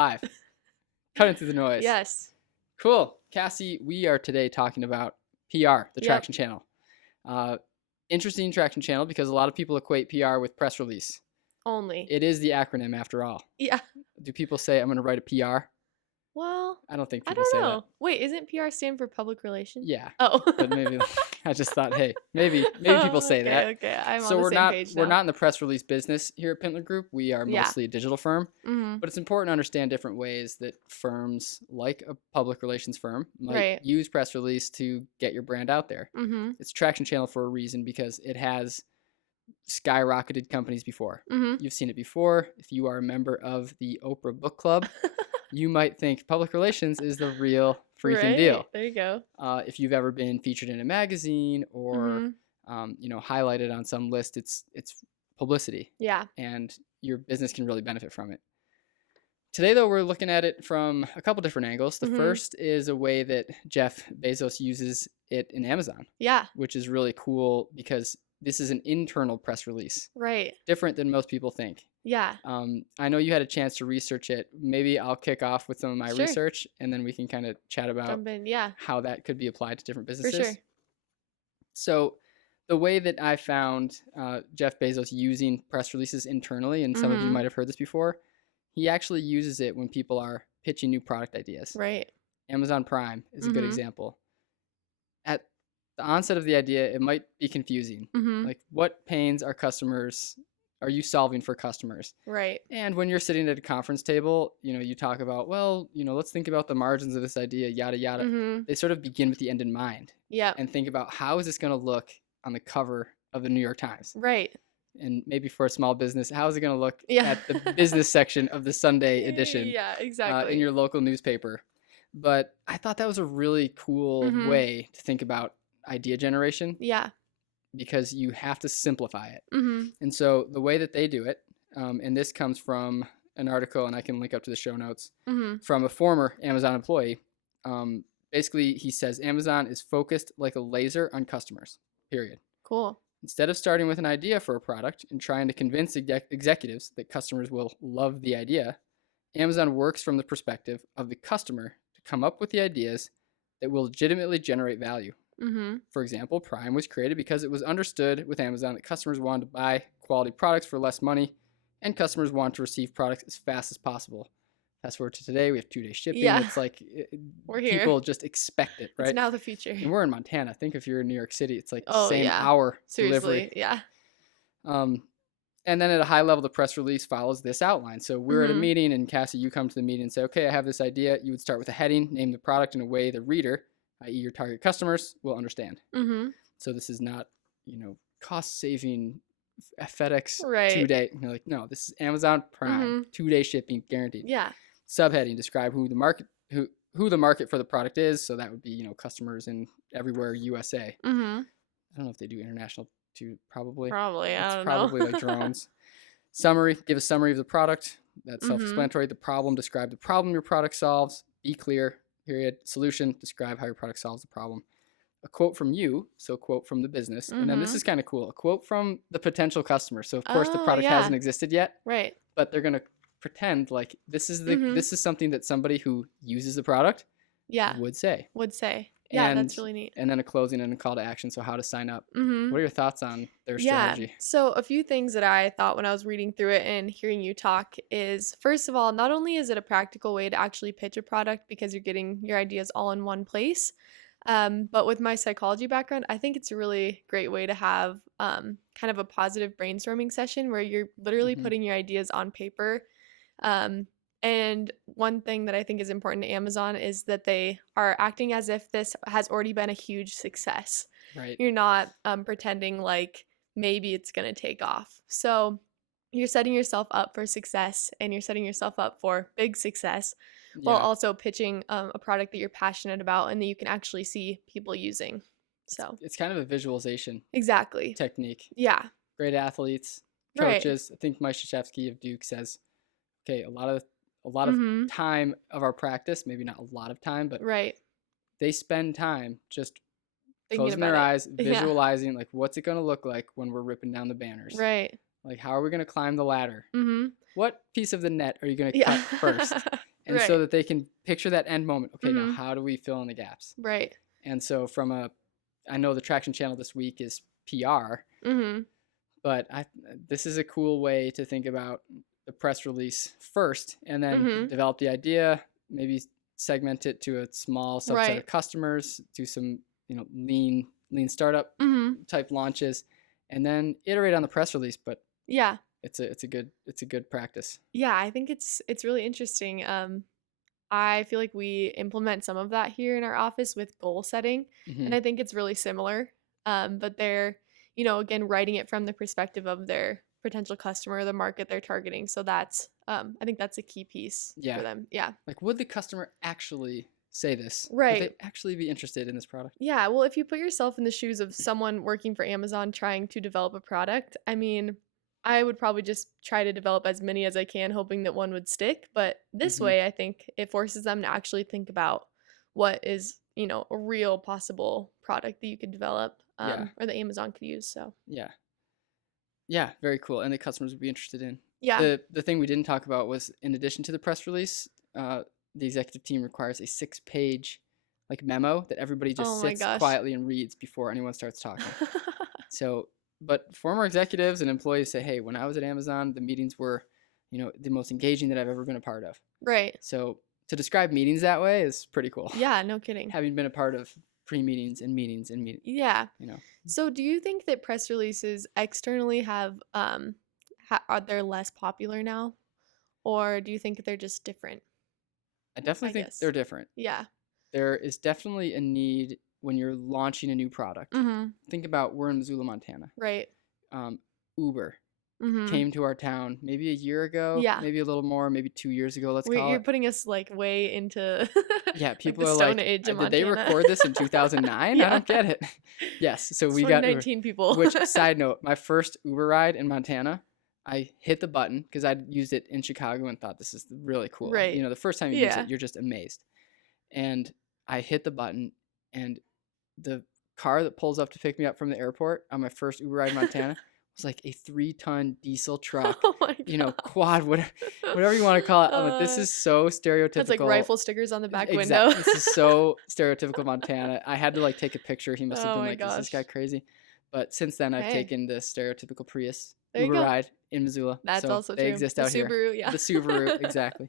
live. Cutting through the noise. Yes. Cool. Cassie, we are today talking about PR, the traction channel. Interesting traction channel because a lot of people equate PR with press release. Only. It is the acronym after all. Yeah. Do people say I'm going to write a PR? Well, I don't think I people don't say know. that. Wait, isn't PR stand for public relations? Yeah. Oh. But maybe I just thought, hey, maybe people say that. Okay. I'm So on the we're same not page we're now. not in the press release business here at Pintler Group. We are mostly a digital firm. Mm-hmm. But it's important to understand different ways that firms, like a public relations firm, might use press release to get your brand out there. Mm-hmm. It's a traction channel for a reason because it has skyrocketed companies before. Mm-hmm. You've seen it before. If you are a member of the Oprah Book Club, you might think public relations is the real freaking deal. There you go. If you've ever been featured in a magazine or highlighted on some list, it's publicity. Yeah. And your business can really benefit from it. Today, though, we're looking at it from a couple different angles. The first is a way that Jeff Bezos uses it in Amazon. Yeah. Which is really cool because this is an internal press release. Right. Different than most people think. Yeah. I know you had a chance to research it. Maybe I'll kick off with some of my research and then we can kind of chat about how that could be applied to different businesses. For sure. So the way that I found Jeff Bezos using press releases internally, and some of you might have heard this before, he actually uses it when people are pitching new product ideas. Right. Amazon Prime is a good example. At the onset of the idea, it might be confusing. Like, what pains are you solving for customers? Right. And when you're sitting at a conference table, you talk about, well, let's think about the margins of this idea, yada, yada. They sort of begin with the end in mind. Yeah. And think about how is this going to look on the cover of the New York Times? Right. And maybe for a small business, how is it going to look at the business section of the Sunday edition? Yeah, exactly. In your local newspaper. But I thought that was a really cool way to think about idea generation. Yeah. Because you have to simplify it. And so the way that they do it, and this comes from an article, and I can link up to the show notes, from a former Amazon employee. Basically, he says Amazon is focused like a laser on customers, period. Cool. Instead of starting with an idea for a product and trying to convince executives that customers will love the idea, Amazon works from the perspective of the customer to come up with the ideas that will legitimately generate value. For example, Prime was created because it was understood with Amazon that customers wanted to buy quality products for less money and customers want to receive products as fast as possible. Fast forward to today, we have 2-day shipping. Yeah. It's like we're here. People just expect it, right? It's now the future. And we're in Montana. Think if you're in New York City, it's like same yeah. hour Seriously, delivery. Yeah. And then at a high level, the press release follows this outline. So we're at a meeting and Cassie, you come to the meeting and say, okay, I have this idea. You would start with a heading, name the product in a way the reader, i.e. your target customers, will understand. So this is not, cost-saving FedEx 2-day. You're like, no, this is Amazon Prime, 2-day shipping guaranteed. Yeah. Subheading, describe who the market for the product is. So that would be, customers in everywhere USA. I don't know if they do international too, probably. Probably, I don't know. Probably like drones. Summary, give a summary of the product. That's self-explanatory. The problem, describe the problem your product solves. Be clear, period. Solution, describe how your product solves the problem. A quote from you, so quote from the business. And then this is kind of cool. A quote from the potential customer. So of course the product hasn't existed yet. Right. But they're going to pretend like this is something that somebody who uses the product would say. Yeah, that's really neat. And then a closing and a call to action. So how to sign up. What are your thoughts on their strategy? So a few things that I thought when I was reading through it and hearing you talk is, first of all, not only is it a practical way to actually pitch a product because you're getting your ideas all in one place, but with my psychology background, I think it's a really great way to have kind of a positive brainstorming session where you're literally putting your ideas on paper. And one thing that I think is important to Amazon is that they are acting as if this has already been a huge success. Right. You're not pretending like maybe it's going to take off. So you're setting yourself up for success and you're setting yourself up for big success while also pitching a product that you're passionate about and that you can actually see people using. So it's kind of a visualization technique. Yeah. Great athletes, coaches. I think Mike Krzyzewski of Duke says, okay, a lot of time of our practice, maybe not a lot of time, but they spend time just closing their eyes, visualizing like what's it going to look like when we're ripping down the banners. Right. Like how are we going to climb the ladder? What piece of the net are you going to cut first? and so Right. that they can picture that end moment. Okay, now Mhm. how do we fill in the gaps? Right. And so I know the traction channel this week is PR, Mhm. but this is a cool way to think about the press release first, and then Mhm. develop the idea, maybe segment it to a small subset Right. of customers, do some lean startup Mhm. type launches, and then iterate on the press release. But Yeah. it's a good practice. Yeah, I think it's really interesting. I feel like we implement some of that here in our office with goal setting, Hmm. and I think it's really similar. But they're, again, writing it from the perspective of their potential customer, the market they're targeting. So that's, I think that's a key piece for Yeah, them. Yeah. like would the customer actually say this? Would Right. they actually be interested in this product? Yeah. Well, if you put yourself in the shoes of someone working for Amazon trying to develop a product, I mean, I would probably just try to develop as many as I can, hoping that one would stick. But this Hmm. way, I think it forces them to actually think about what is, a real possible product that you could develop, Yeah, or that Amazon could use. So, yeah. Yeah, very cool, and the customers would be interested in. yeah. The thing we didn't talk about was, in addition to the press release, the executive team requires a 6-page like memo that everybody just Oh my sits gosh. quietly and reads before anyone starts talking. So, but former executives and employees say, "Hey, when I was at Amazon, the meetings were, the most engaging that I've ever been a part of." Right. So, to describe meetings that way is pretty cool. Yeah, no kidding. Having been a part of pre-meetings and meetings and Yeah. you know. So, do you think that press releases externally have are they less popular now, or do you think they're just different? I definitely I think guess. they're different. Yeah. There is definitely a need when you're launching a new product. Mhm. Think about, we're in Missoula, Montana. Right. Um, Uber Mhm. came to our town maybe a year ago, Yeah. maybe a little more, maybe 2 years ago, let's We call you're it. putting us like way into Yeah, like people the are Stone like, Age in Did they Montana." record this in 2009? I Yeah. don't get it." Yes, so It's we got Uber. 2019 people. Which, side note, my first Uber ride in Montana, I hit the button because I'd used it in Chicago and thought this is really cool. Right. The first time you use it, Yeah. you're just amazed. And I hit the button, and the car that pulls up to pick me up from the airport on my first Uber ride in Montana was like a 3-ton diesel truck, Oh my god. quad, whatever you want to call it. I'm like, this Uh, is so has like stereotypical. rifle stickers on the back window. Exact. This is so stereotypical Montana. I had to like take a picture. He must have Oh been my like, "Is this guy gosh. crazy?" But since then, I've Hey, taken the stereotypical Prius there you Uber go. ride in Missoula, That's so also they true. exist The out here. Subaru, yeah. The Subaru, exactly.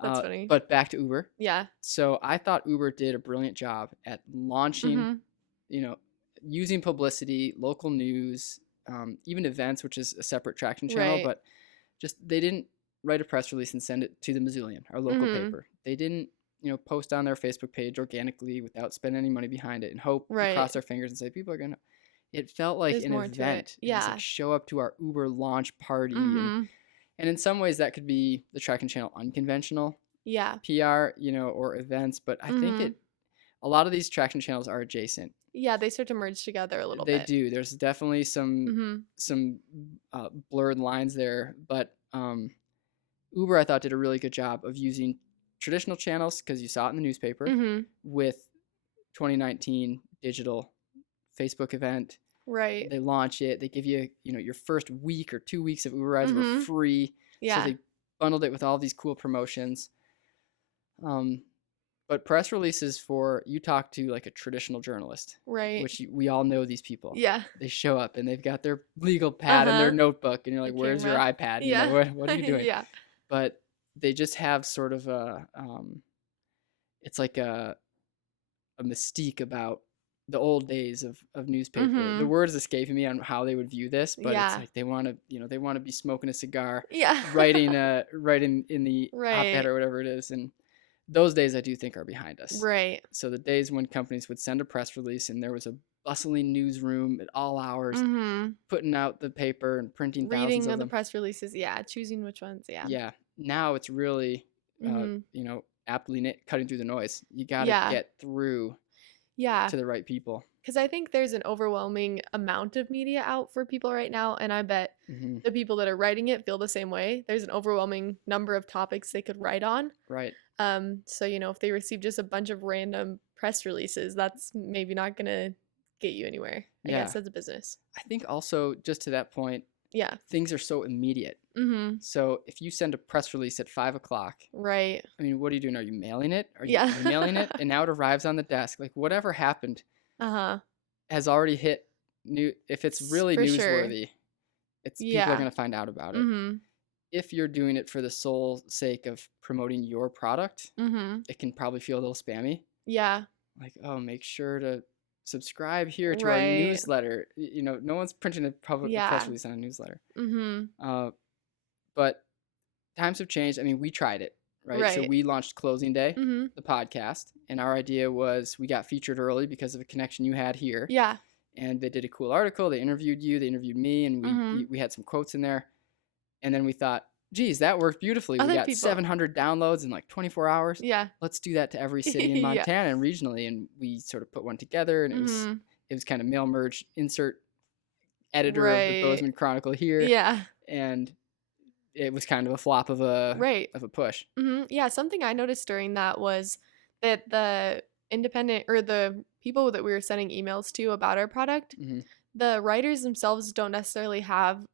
That's funny. But back to Uber. Yeah. So I thought Uber did a brilliant job at launching, Mhm. you know, using publicity, local news, even events, which is a separate traction channel. Right. But just they didn't write a press release and send it to the Missoulian, our local Mhm. paper. They didn't, post on their Facebook page organically without spending any money behind it and hope and Right. cross their fingers and say people are gonna. It felt like There's an more to it. event. It was like, Yeah. show up to our Uber launch party, and Mhm. and in some ways that could be the traction channel unconventional Yeah. PR, or events. But I think Mhm. a lot of these traction channels are adjacent. Yeah, they start to merge together a little They bit. do. There's definitely some Mhm. some blurred lines there, but Uber, I thought, did a really good job of using traditional channels because you saw it in the newspaper Mhm. with 2019 digital Facebook event. Right. They launch it. They give you, your first week or 2 weeks of Uber rides were Mhm. free. So Yeah. they bundled it with all these cool promotions. Um, but press releases, for you talk to like a traditional journalist, Right. which we all know these people. Yeah. They show up and they've got their legal pad and their Uh-huh. notebook, and you're The like, "Where's your camera. iPad? Yeah. What are you doing?" Yeah. But they just have sort of it's like a mystique about the old days of newspaper. The Mhm. word is escaping me on how they would view this, but it's Yeah. like they want to, they want to be smoking a cigar, Yeah. writing in the op-ed Right. or whatever it is, and those days I do think are behind us. Right. So the days when companies would send a press release and there was a bustling newsroom at all hours, Mhm. putting out the paper and printing thousands Reading of the them. press releases, yeah, choosing which ones, yeah. Yeah, now it's really, Mhm. aptly cutting through the noise. You got to Yeah. get through Yeah. to the right people. Because I think there's an overwhelming amount of media out for people right now, and I bet Hmm. the people that are writing it feel the same way. There's an overwhelming number of topics they could write on. Right. So if they receive just a bunch of random press releases, that's maybe not gonna get you anywhere, I Yeah. guess, as a business. I think also, just to that point, Yeah. things are so immediate. Mhm. So if you send a press release at 5 o'clock, Right. I mean, what are you doing? Are you mailing it? Yeah. Are you mailing it? And now it arrives on the desk. Like whatever happened Uh-huh. has already hit new. If it's really For sure. newsworthy, it's people are Yeah. going to find out about it. Mhm. If you're doing it for the sole sake of promoting your product, Mhm. it can probably feel a little spammy. Yeah. Like, oh, make sure to subscribe here to our Right. newsletter. No one's printing a press Yeah. release on a newsletter. Mhm. Uh, but times have changed. I mean, we tried it, right? So Right. we launched Closing Day, Mhm. the podcast, and our idea was we got featured early because of a connection you had here, Yeah. and they did a cool article. They interviewed you, they interviewed me, and Mhm. we had some quotes in there. And then we thought, geez, that worked beautifully. We Other got people. 700 downloads in like 24 hours. Yeah. Let's do that to every city in Yeah. Montana and regionally. And we sort of put one together, and Mhm. it was kind of mail merge, insert editor of the Right. Bozeman Chronicle here, Yeah. and it was kind of a flop of a Right. push. Mhm. Yeah, something I noticed during that was that the independent or the people that we were sending emails to about our product, Hmm. the writers themselves don't necessarily have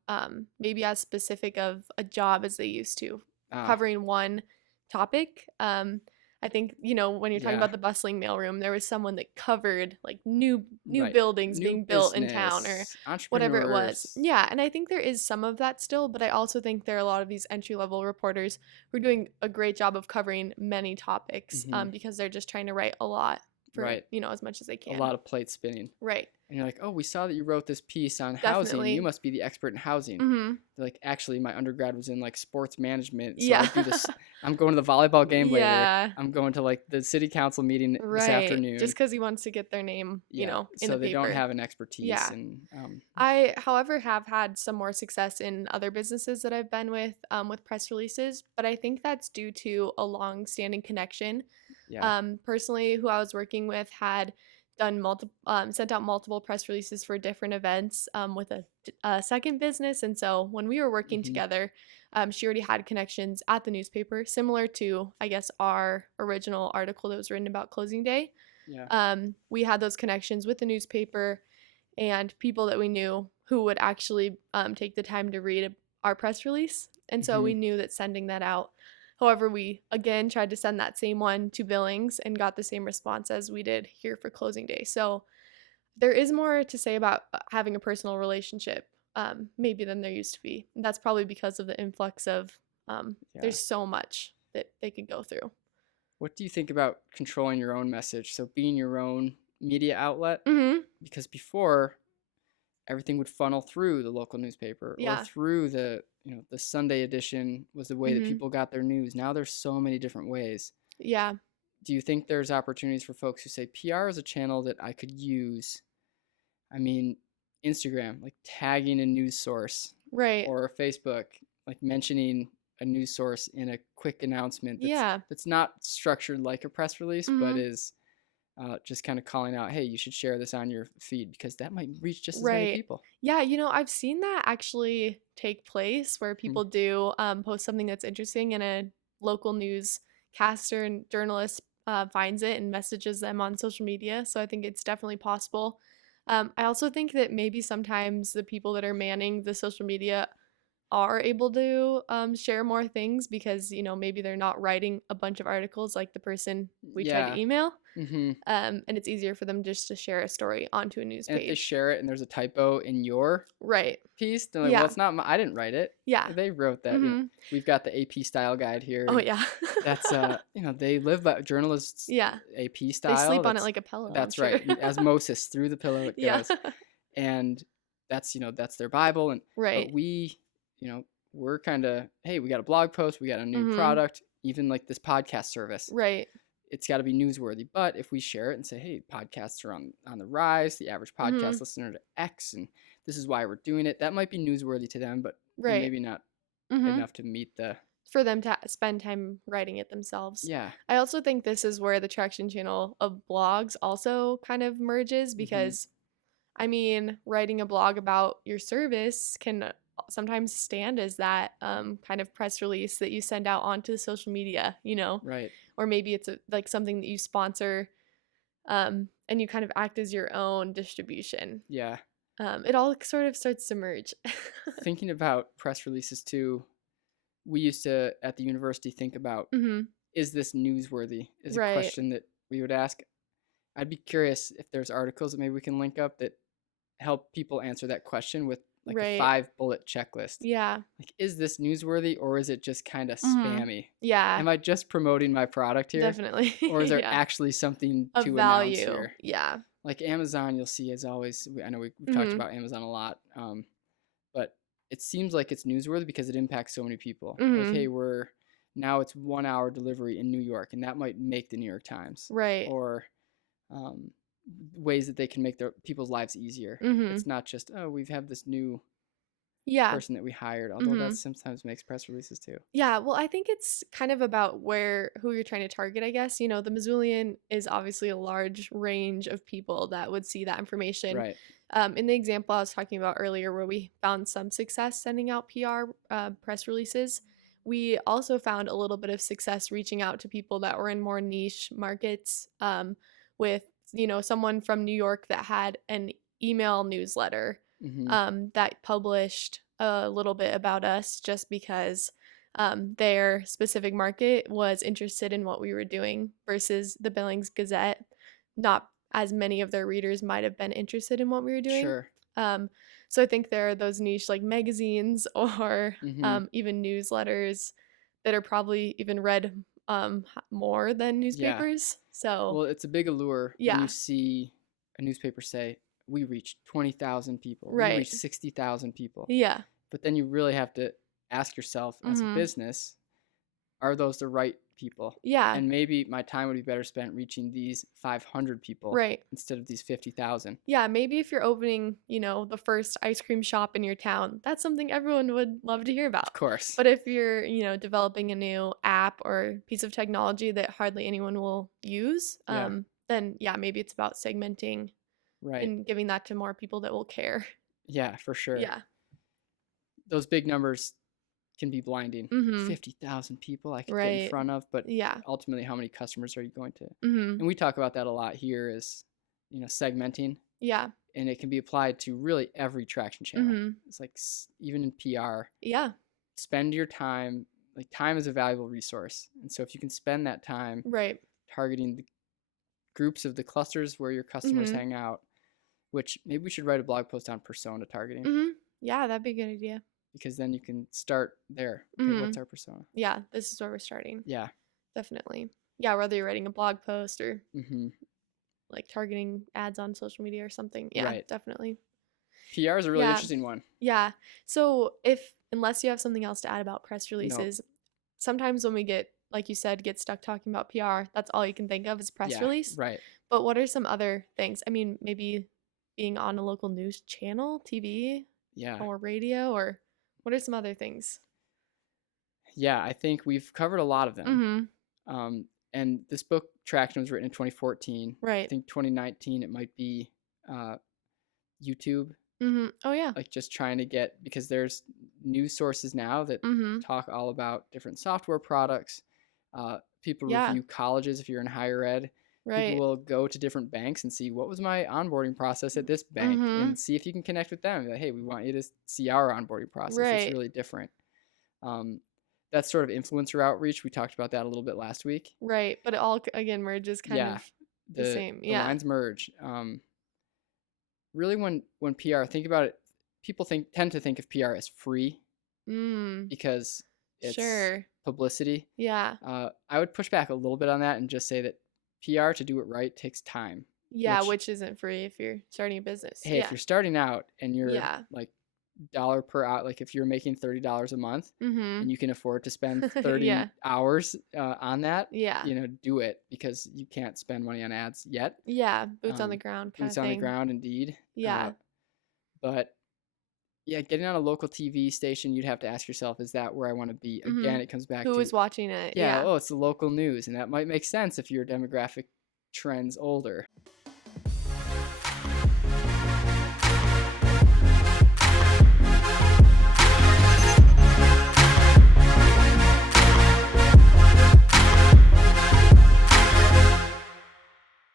maybe as specific of a job as they used to Ah, covering one topic. I think, when you're talking yeah, about the bustling mailroom, there was someone that covered like new right. buildings New being built in town or business, whatever it was. entrepreneurs. Yeah, and I think there is some of that still, but I also think there are a lot of these entry level reporters who are doing a great job of covering many topics Hmm. because they're just trying to write a lot for, Right. as much as they A can. lot of plate spinning. Right. And you're like, oh, we saw that you wrote this piece on housing. You Definitely. must be the expert in housing. Mhm. They're like, actually, my undergrad was in like sports management. So I Yeah. do this. I'm going to the volleyball game later. Yeah. I'm going to like the city council meeting this Right. afternoon. Just because he wants to get their name, Yeah. in the So they don't paper. have an expertise. Yeah. And I, however, have had some more success in other businesses that I've been with press releases, but I think that's due to a long-standing connection. yeah. Personally, who I was working with had done sent out multiple press releases for different events with a second business, and so when we were working Hmm. together, she already had connections at the newspaper, similar to I guess our original article that was written about closing day. Yeah. We had those connections with the newspaper and people that we knew who would actually take the time to read our press release. And so Hmm. we knew that sending that out. However, we again tried to send that same one to Billings and got the same response as we did here for closing day. So there is more to say about having a personal relationship, maybe than there used to be. And that's probably because of the influx of Yeah. there's so much that they could go through. What do you think about controlling your own message? So being your own media outlet? Mm-hmm. Because before, everything would funnel through the local newspaper or Yeah. through the Sunday edition was the way that Mm-hmm. people got their news. Now there's so many different ways. Yeah. Do you think there's opportunities for folks who say PR is a channel that I could use? I mean, Instagram, like tagging a news source, Right. or Facebook, like mentioning a news source in a quick announcement Yeah. that's not structured like a press release, but Mm-hmm. is just kind of calling out, hey, you should share this on your feed because that might reach just as many Right. people. Yeah, I've seen that actually take place where Hmm. people do post something that's interesting and a local newscaster and journalist finds it and messages them on social media. So I think it's definitely possible. I also think that maybe sometimes the people that are manning the social media are able to share more things because, maybe they're not writing a bunch of articles like the person we tried to Yeah. email. Hmm. And it's easier for them just to share a story onto a news And if they page. share it and there's a typo in your Right. piece, they're like, well, Yeah. it's not I didn't write it. Yeah. They wrote that. Mm-hmm. We've got the AP style guide here, Oh and yeah. that's they live by journalists Yeah. AP They style. sleep on it like a pillow, I'm That's sure. right. Osmosis through the pillow it Yeah. goes. And that's their Bible. And Right. but we're kind of, hey, we got a blog post, we got a new Mm-hmm. product, even like this podcast service. Right. It's got to be newsworthy. But if we share it and say, hey, podcasts are on the rise, the average Mm-hmm. podcast listener to X, and this is why we're doing it, that might be newsworthy to them, but Right. maybe not Mm-hmm. enough to meet the For them to spend time writing it themselves. yeah. I also think this is where the traction channel of blogs also kind of merges Hmm. because writing a blog about your service can sometimes stand as that kind of press release that you send out onto the social media, Right. or maybe it's like something that you sponsor and you kind of act as your own distribution. Yeah. It all sort of starts to merge. Thinking about press releases too, we used to at the university think about, Mhm. is this newsworthy? Is a Right. question that we would ask. I'd be curious if there's articles that maybe we can link up that help people answer that question with like a Right. 5 bullet checklist. Yeah. Like, is this newsworthy or is it just kind of Mhm. spammy? Yeah, Am I just promoting my product here? definitely. Or is there Yeah. actually something Of to announce value. here? Yeah. Like Amazon, you'll see as always. I know we've talked Mhm. about Amazon a lot, but it seems like it's newsworthy because it impacts so many people. Like, hey, Mhm. now it's 1 hour delivery in New York, and that might make the New York Times, Right. or um, ways that they can make their people's lives easier. Mhm. It's not just, oh, we've have this new Yeah. person that we hired, although that Mhm. sometimes makes press releases too. Yeah, well, I think it's kind of about who you're trying to target, I guess. You know, the Missoulian is obviously a large range of people that would see that information. Right. In the example I was talking about earlier, where we found some success sending out PR press releases, we also found a little bit of success reaching out to people that were in more niche markets, with, someone from New York that had an email newsletter Mm-hmm. that published a little bit about us just because their specific market was interested in what we were doing versus the Billings Gazette. Not as many of their readers might have been interested in what we were doing. Sure. Um, so I think there are those niche like magazines or Mm-hmm. even newsletters that are probably even read more than Yeah. newspapers. So Well, it's a big allure when you yeah, see a newspaper say, we reached 20,000 people, we right. reached 60,000 people. Yeah. But then you really have to ask yourself as a Mhm. business, are those the right people? Yeah. And maybe my time would be better spent reaching these 500 people Right. instead of these 50,000. Yeah, maybe if you're opening, the first ice cream shop in your town, that's something everyone would love to hear Of about. course. But if you're, developing a new app or piece of technology that hardly anyone will use, Yeah. then yeah, maybe it's about segmenting Right. and giving that to more people that will care. Yeah, for sure. Yeah. Those big numbers can be blinding. Mhm. 50,000 people I could get in Right. front of, but Yeah. ultimately, how many customers are you going to? Mhm. And we talk about that a lot here is, segmenting, Yeah. and it can be applied to really every traction channel. Mhm. It's like even in PR, Yeah. spend your time. Like, time is a valuable resource, and so if you can spend that time Right. targeting the groups of the clusters where your customers Mhm. hang out, which maybe we should write a blog post on persona targeting, Mhm. Yeah, that'd be a good idea. because then you can start there. Okay, what's Mhm. our persona? Yeah, this is where we're starting. Yeah. Definitely. Yeah, whether you're writing a blog post or Mm-hmm. like targeting ads on social media or something. Yeah, Right. definitely. PR is a really Yeah. interesting one. Yeah. So if unless you have something else to add about press No. releases, sometimes when we get, like you said, get stuck talking about PR, that's all you can think of is press Yeah. release. Right. But what are some other things? I mean, maybe being on a local news channel, TV Yeah. or radio, or what are some other things? Yeah. I think we've covered a lot of them. Mm-hmm. Um, and this book, Traction, was written in 2014. I Right. think 2019, it might be uh, YouTube, Mm-hmm. Oh yeah. like just trying to get, because there's news sources now that Mm-hmm. talk all about different software products. People Yeah. review colleges if you're in higher ed. People Right. will go to different banks and see what was my onboarding process at this bank Mm-hmm. and see if you can connect with them. Like, hey, we want you to see our onboarding process. It's Right. really different. Um, that's sort of influencer outreach. We talked about that a little bit last week. Right, but it all again merges kind Yeah, of the same. the Yeah. lines merge. Really, when PR, think about it, people tend to think of PR as free Mm. because it's Sure. publicity. Yeah. I would push back a little bit on that and just say that PR, to do it right, takes time. Yeah, Which, which isn't free if you're starting a business. hey, if Yeah. you're starting out and you're Yeah. like dollar per hour, like if you're making $30 a month Mhm. and you can afford to spend 30 Yeah. hours on that, Yeah. do it, because you can't spend money on ads yet. Yeah, boots on the ground kind Boots of on the thing. ground, indeed. Yeah. But yeah, getting on a local TV station, you'd have to ask yourself, is that where I want to be? Again, Mhm. it comes back Who to, is watching it? yeah, Yeah. oh, it's the local news, and that might make sense if your demographic trends older.